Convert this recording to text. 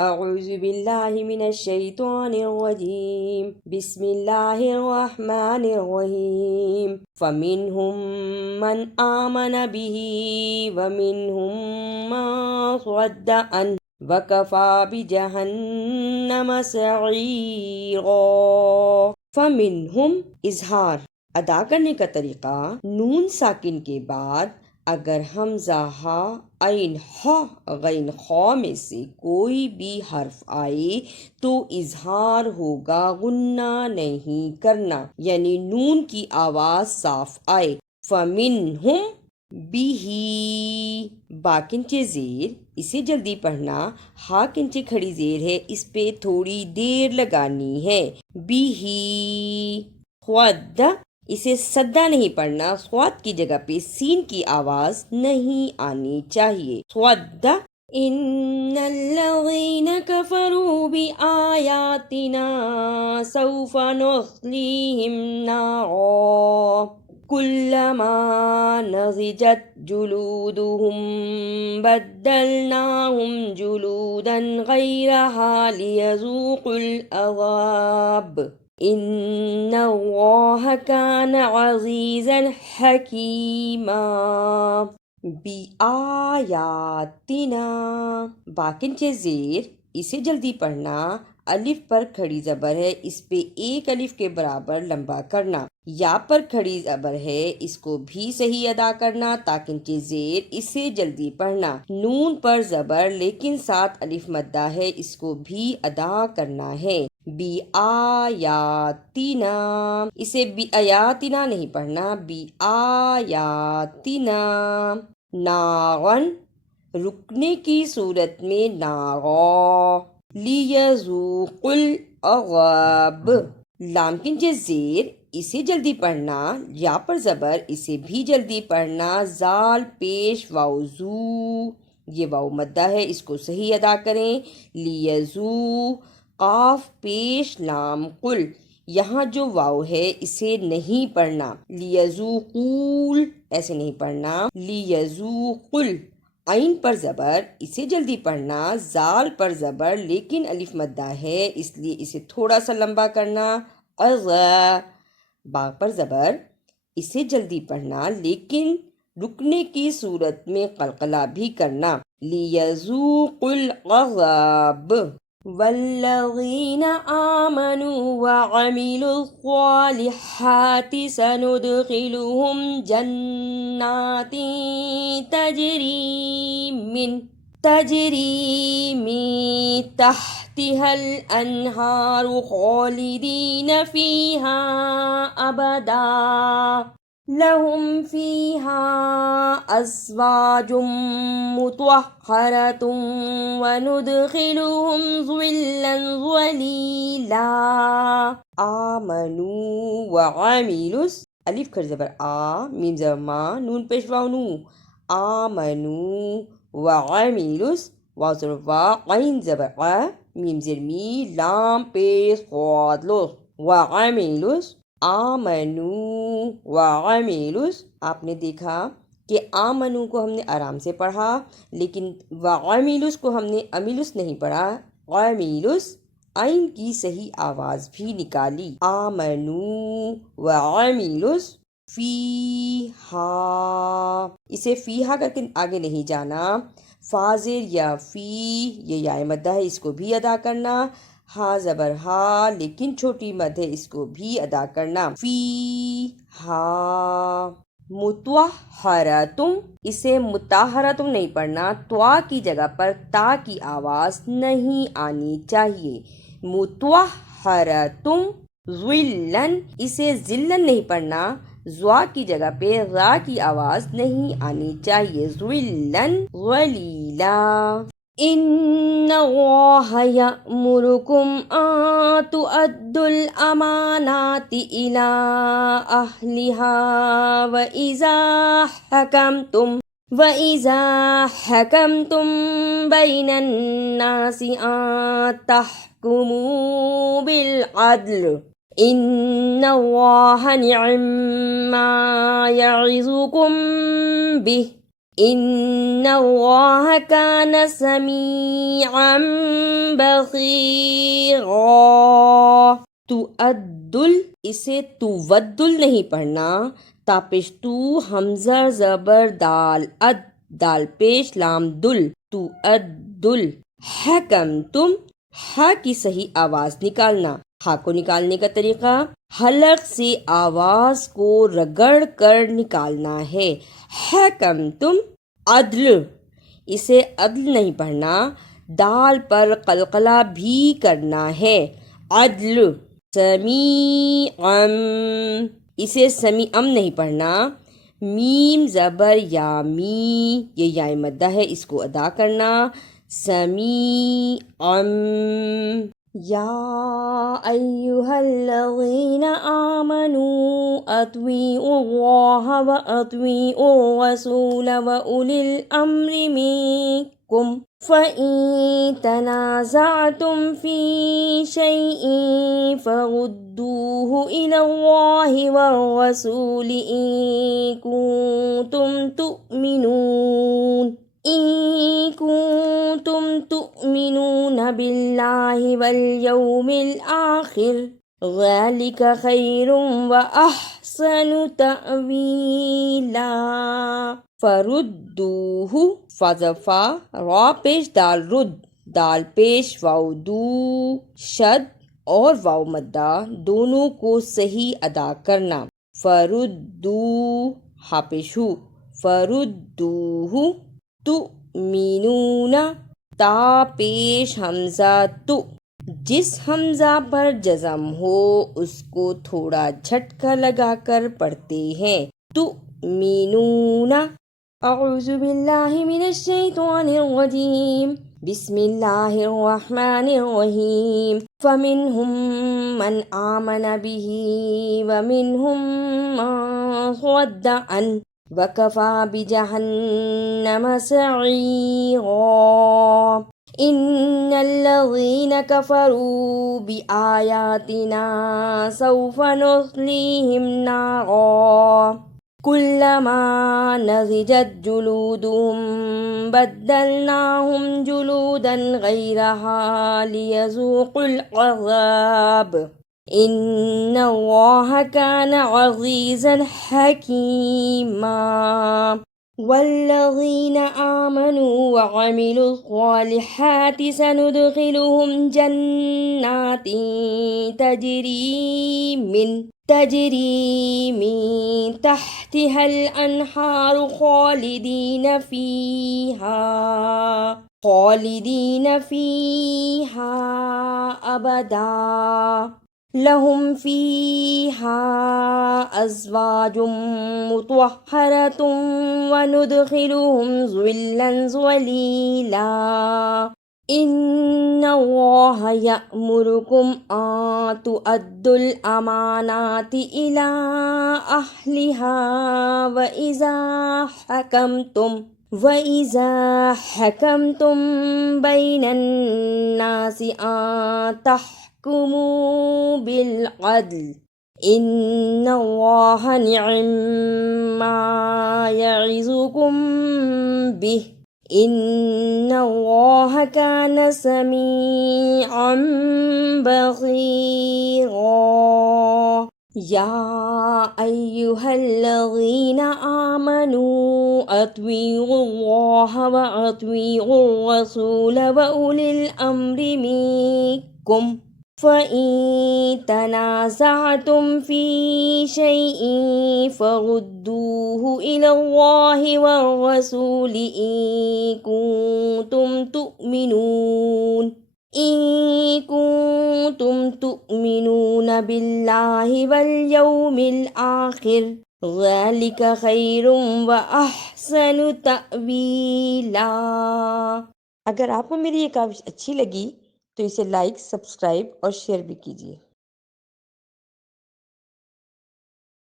اعوذ باللہ من الشیطان الرجیم بسم اللہ الرحمن الرحیم فمنہم من آمن به ومنہم من صد عنہ وَكَفَى بِجَهَنَّمَ سَعِيرًا۔ فَمِنْهُمْ اظہار ادا کرنے کا طریقہ، نون ساکن کے بعد اگر حمزہ ہا عین ہا غین خا میں سے کوئی بھی حرف آئے تو اظہار ہوگا، غنہ نہیں کرنا، یعنی نون کی آواز صاف آئے۔ فَمِنْهُمْ بھی با کنچے زیر، اسے جلدی پڑھنا، ہا کنچے کھڑی زیر ہے، اس پہ تھوڑی دیر لگانی ہے۔ بھی خود، اسے سدا نہیں پڑھنا، خود کی جگہ پہ سین کی آواز نہیں آنی چاہیے۔ خود ان الذین کفروا بآیاتنا سوف نصلیہم نارا كلما نضجت جلودهم بدلناهم جلودا غيرها ليذوقوا العذاب إن الله كان عزيزا حكيما۔ بآیاتنا باکنچے زیر، اسے جلدی پڑھنا، الف پر کھڑی زبر ہے، اس پہ ایک الف کے برابر لمبا کرنا۔ یا پر کھڑی زبر ہے، اس کو بھی صحیح ادا کرنا، تاکنچے زیر، اسے جلدی پڑھنا۔ نون پر زبر لیکن ساتھ الف مدہ ہے، اس کو بھی ادا کرنا ہے۔ بی آیاتنا، اسے بی آیاتنا نہیں پڑھنا، بی آیاتنا۔ ناغن، رکنے کی صورت میں ناغا، لیذوق العذاب، لام کنچے زیر، اسے جلدی پڑھنا، یا پر زبر، اسے بھی جلدی پڑھنا، زال پیش واو زو، یہ واو مدہ ہے، اس کو صحیح ادا کریں۔ لیذو، قاف پیش لام قل، یہاں جو واو ہے اسے نہیں پڑھنا، لیذوقول ایسے نہیں پڑھنا، لیذوقل۔ عین پر زبر، اسے جلدی پڑھنا، زال پر زبر لیکن الف مدہ ہے، اس لیے اسے تھوڑا سا لمبا کرنا۔ عذا، با پر زبر، اسے جلدی پڑھنا لیکن رکنے کی صورت میں قلقلہ بھی کرنا۔ لیذوق العذاب۔ والذین آمنوا وعملوا الصالحات سندخلهم جنات تجری من تحتها الانہار خالدین فیہا ابدا لہم فیہا ازواج مطہرۃ وندخلہم ظلا ظلیلا۔ آمنوا وعملوا، الف کھڑی زبر آ، میم زبر ما، نون پیش واو نو، آمنوا وعملوا، واو زبر وا، عین زبر ع، میم زیر می، لام پیش قاد لو، وعملوا، آمنوا وعملوا۔ آپ نے دیکھا کہ آمنو کو ہم نے آرام سے پڑھا، لیکن وعملوا کو ہم نے املس نہیں پڑھا، عملس، عین کی صحیح آواز بھی نکالی۔ آمنوا وعملوا فیہا، اسے فیہا کر کے آگے نہیں جانا، فاضر یا فی، یہ یا مدہ ہے، اس کو بھی ادا کرنا۔ ہا زبر ہا لیکن چھوٹی مد ہے، اس کو بھی ادا کرنا۔ فیہا مطہرۃ، اسے مطہرۃ نہیں پڑھنا، توا کی جگہ پر تا کی آواز نہیں آنی چاہیے۔ مطہرۃ ظلن، اسے ذلن نہیں پڑھنا، زوا کی جگہ پہ را کی آواز نہیں آنی چاہیے۔ ظلن ظلیلا۔ ان اللہ یأمرکم ان تؤدوا الامانات الی اہلہا وَإِذَا حَكَمْتُمْ بَيْنَ النَّاسِ أَن تَحْكُمُوا بِالْعَدْلِ إِنَّ اللَّهَ نِعِمَّا يَعِظُكُمْ بِهِ ان اللہ کان سمیعا بصیرا۔ تُعَدُّل، اسے تودل نہیں پڑھنا، تاپش تو حمزہ زبر دال اد، دال پیش لام دل، تُعَدُّل۔ حکم تم، ہا کی صحیح آواز نکالنا۔ ہا کو نکالنے کا طریقہ، حلق سے آواز کو رگڑ کر نکالنا ہے۔ حکم تم۔ عدل، اسے عدل نہیں پڑھنا، دال پر قلقلہ بھی کرنا ہے۔ عدل۔ سمیعم، اسے سمیعم نہیں پڑھنا، میم زبر یا می، یہ یا مدہ ہے، اس کو ادا کرنا۔ سمیعم۔ یا ایہا الذین آمنوا اطیعوا اللہ واطیعوا الرسول واولی الامر منکم فإن تنازعتم في شيء فردوه إلى الله والرسول إن كنتم تؤمنون بالله واليوم الآخر ذلك خير وأحسن تأويلا۔ فردوه، فضفا را پیش دال رد، دال پیش واو دو، شد اور واو مدہ دونوں کو صحیح ادا کرنا۔ فردو، ہا پیش ہو، فردوہ۔ تؤمنون، تا پیش حمزہ تو، جس حمزہ پر جزم ہو اس کو تھوڑا جھٹکا لگا کر پڑھتے ہیں۔ تؤمنون۔ اعوذ باللہ من الشیطان الرجیم، بسم اللہ الرحمن الرحیم۔ فمنہم من آمن بہ ومنہم من صد عنہ وکفی بجہنم سعیرا۔ ان الذین کفروا بآیاتنا سوف نصلیہم نارا کلما نضجت جلودهم بدلناهم جلودا غیرها لیذوقوا العذاب ان اللہ کان عزیزا حکیما۔ والذین آمنوا وعملوا الصالحات سندخلهم جنات تجری من تحتها الانہار خالدین فیہا ابدا لہم فیہا ازواج مطہرۃ وندخلہم ظلا ظلیلا۔ ان اللہ یأمرکم ان تؤدوا الامانات الی اہلہا وَإِذَا حَكَمْتُمْ بَيْنَ النَّاسِ أَن تَحْكُمُوا بِالْعَدْلِ إِنَّ اللَّهَ نِعِمَّا يَعِظُكُمْ بِهِ إِنَّ اللَّهَ كَانَ سَمِيعًا بَصِيرًا۔ یا ایہا الذین آمنوا اطیعوا اللہ واطیعوا الرسول واولی الامر منکم فإن تنازعتم في شيء فردوه إلى الله والرسول إن كنتم تؤمنون بالله واليوم الآخر ذلك خير وأحسن تأويلا۔ اگر آپ کو میری یہ کاوش اچھی لگی تو اسے لائک، سبسکرائب اور شیئر بھی کیجیے۔